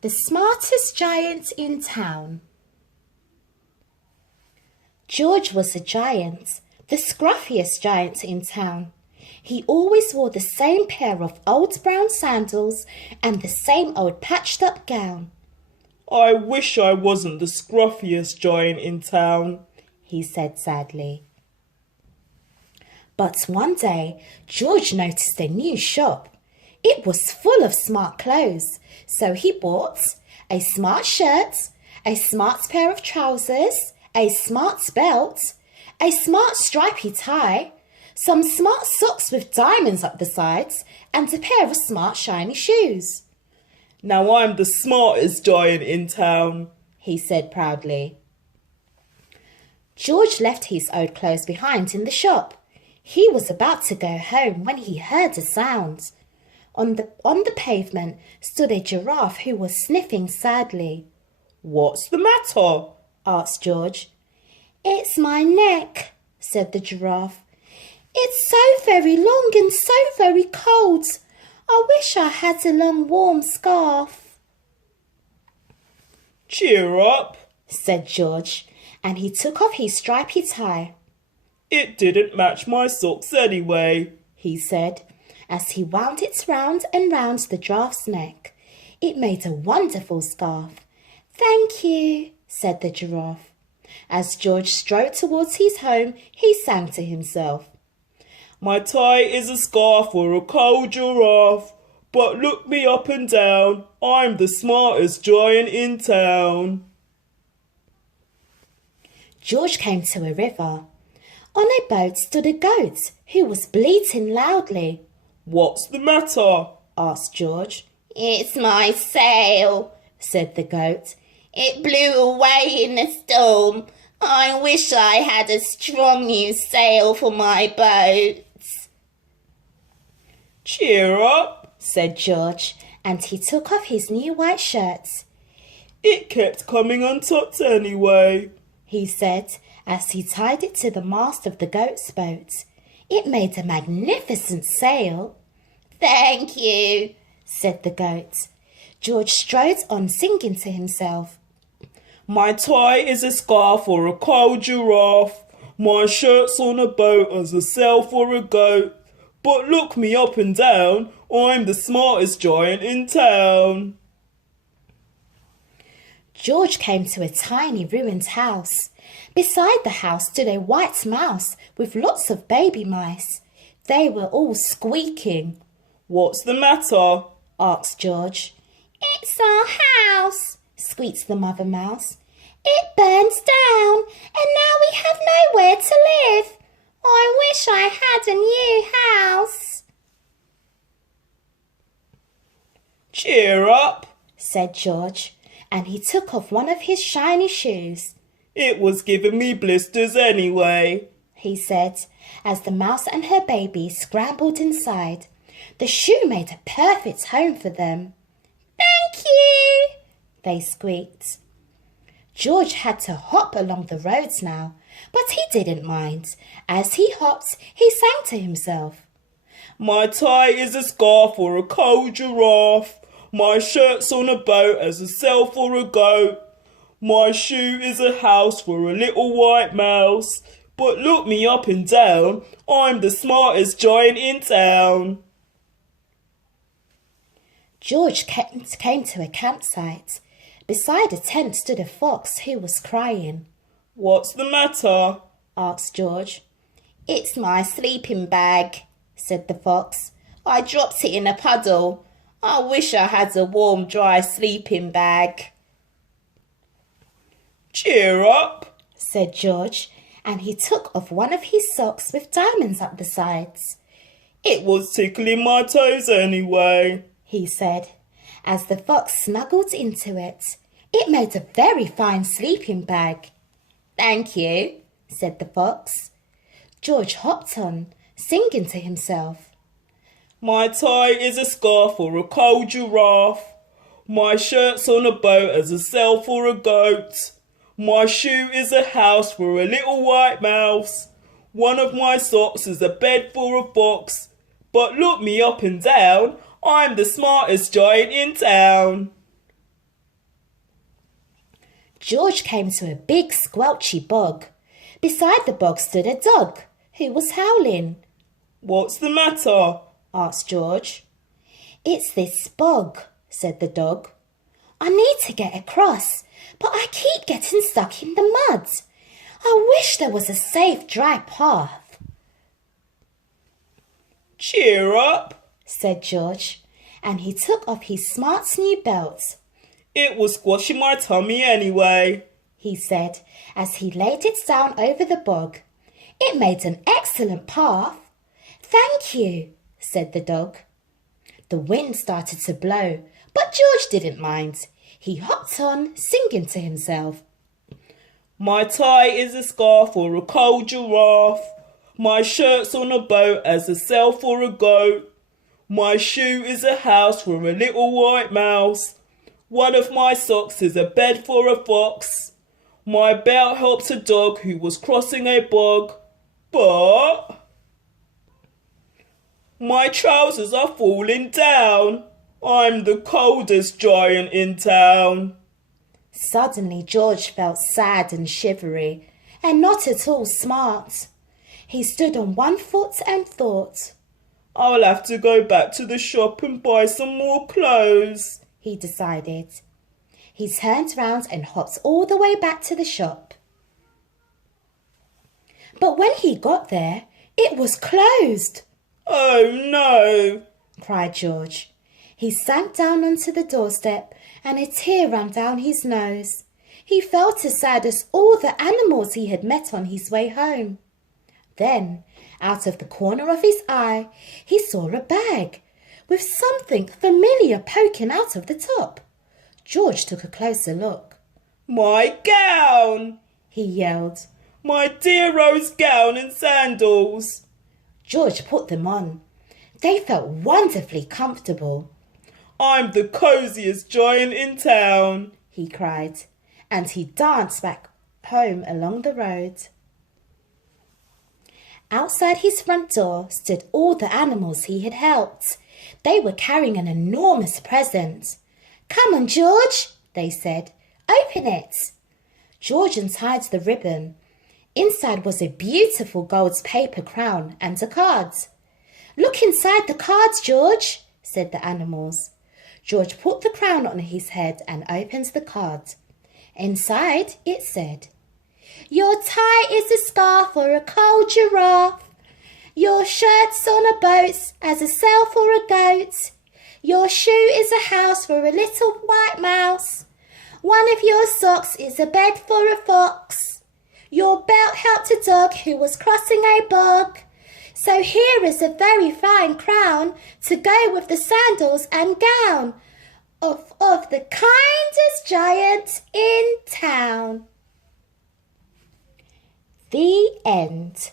The smartest giant in town. George was a giant, the scruffiest giant in town. He always wore the same pair of old brown sandals and the same old patched-up gown. "I wish I wasn't the scruffiest giant in town," he said sadly. But one day, George noticed a new shop. It was full of smart clothes, so he bought a smart shirt, a smart pair of trousers, a smart belt, a smart stripy tie, some smart socks with diamonds up the sides, and a pair of smart shiny shoes. "Now I'm the smartest giant in town," he said proudly. George left his old clothes behind in the shop. He was about to go home when he heard a sound. On the pavement stood a giraffe who was sniffing sadly. "What's the matter?" asked George. "It's my neck," said the giraffe. "It's so very long and so very cold. I wish I had a long warm scarf." "Cheer up," said George, and he took off his stripy tie. "It didn't match my socks anyway," he said, as he wound it round and round the giraffe's neck. It made a wonderful scarf. "Thank you," said the giraffe. As George strode towards his home, he sang to himself. "My tie is a scarf for a cold giraffe, but look me up and down, I'm the smartest giant in town." George came to a river. On a boat stood a goat who was bleating loudly. "What's the matter?" asked George. "It's my sail," said the goat. "It blew away in a storm. I wish I had a strong new sail for my boat." "Cheer up," said George, and he took off his new white shirt. "It kept coming untucked anyway," he said, as he tied it to the mast of the goat's boat. It made a magnificent sail. "Thank you," said the goat. George strode on singing to himself. "My tie is a scarf for a cold giraffe. My shirt's on a boat as a sail for a goat. But look me up and down, I'm the smartest giant in town." George came to a tiny ruined house. Beside the house stood a white mouse with lots of baby mice. They were all squeaking. "What's the matter?" asked George. "It's our house," squeaked the mother mouse. "It burned down and now we have nowhere to live. I wish I had a new house." "Cheer up," said George, and he took off one of his shiny shoes. "It was giving me blisters anyway," he said, as the mouse and her baby scrambled inside. The shoe made a perfect home for them. "Thank you," they squeaked. George had to hop along the roads now, but he didn't mind. As he hopped, he sang to himself. "My tie is a scarf for a cold giraffe. My shirt's on a boat as a sail for a goat. My shoe is a house for a little white mouse. But look me up and down, I'm the smartest giant in town." George came to a campsite. Beside a tent stood a fox who was crying. "What's the matter?" asked George. "It's my sleeping bag," said the fox. "I dropped it in a puddle. I wish I had a warm, dry sleeping bag." "Cheer up," said George, and he took off one of his socks with diamonds up the sides. "It was tickling my toes anyway," he said, as the fox snuggled into it. It made a very fine sleeping bag. "Thank you," said the fox. George hopped on, singing to himself. "My tie is a scarf for a cold giraffe. My shirt's on a boat as a sail for a goat. My shoe is a house for a little white mouse. One of my socks is a bed for a fox. But look me up and down, I'm the smartest giant in town." George came to a big squelchy bog. Beside the bog stood a dog who was howling. "What's the matter?" asked George. "It's this bog," said the dog. "I need to get across, but I keep getting stuck in the mud. I wish there was a safe, dry path." "Cheer up," said George, and he took off his smart new belt. "It was squashing my tummy anyway," he said as he laid it down over the bog. "It made an excellent path." "Thank you," said the dog. The wind started to blow, but George didn't mind. He hopped on, singing to himself. "My tie is a scarf for a cold giraffe. My shirt's on a boat as a sail for a goat. My shoe is a house for a little white mouse. One of my socks is a bed for a fox. My belt helps a dog who was crossing a bog. But my trousers are falling down. I'm the coldest giant in town." Suddenly George felt sad and shivery, and not at all smart. He stood on one foot and thought. "I'll have to go back to the shop and buy some more clothes," he decided. He turned round and hopped all the way back to the shop. But when he got there, it was closed. "Oh no!" cried George. He sank down onto the doorstep and a tear ran down his nose. He felt as sad as all the animals he had met on his way home. Then, out of the corner of his eye, he saw a bag with something familiar poking out of the top. George took a closer look. "My gown!" he yelled. "My dear rose gown and sandals!" George put them on. They felt wonderfully comfortable. "I'm the coziest giant in town," he cried, and he danced back home along the road. Outside his front door stood all the animals he had helped. They were carrying an enormous present. "Come on, George," they said. "Open it." George untied the ribbon. Inside was a beautiful gold paper crown and a card. "Look inside the cards, George," said the animals. George put the crown on his head and opened the card. Inside it said, "Your tie is a scarf for a cold giraffe. Your shirt's on a boat as a sail for a goat. Your shoe is a house for a little white mouse. One of your socks is a bed for a fox. Your belt helped a dog who was crossing a bog. So here is a very fine crown to go with the sandals and gown of the kindest giant in town." The end.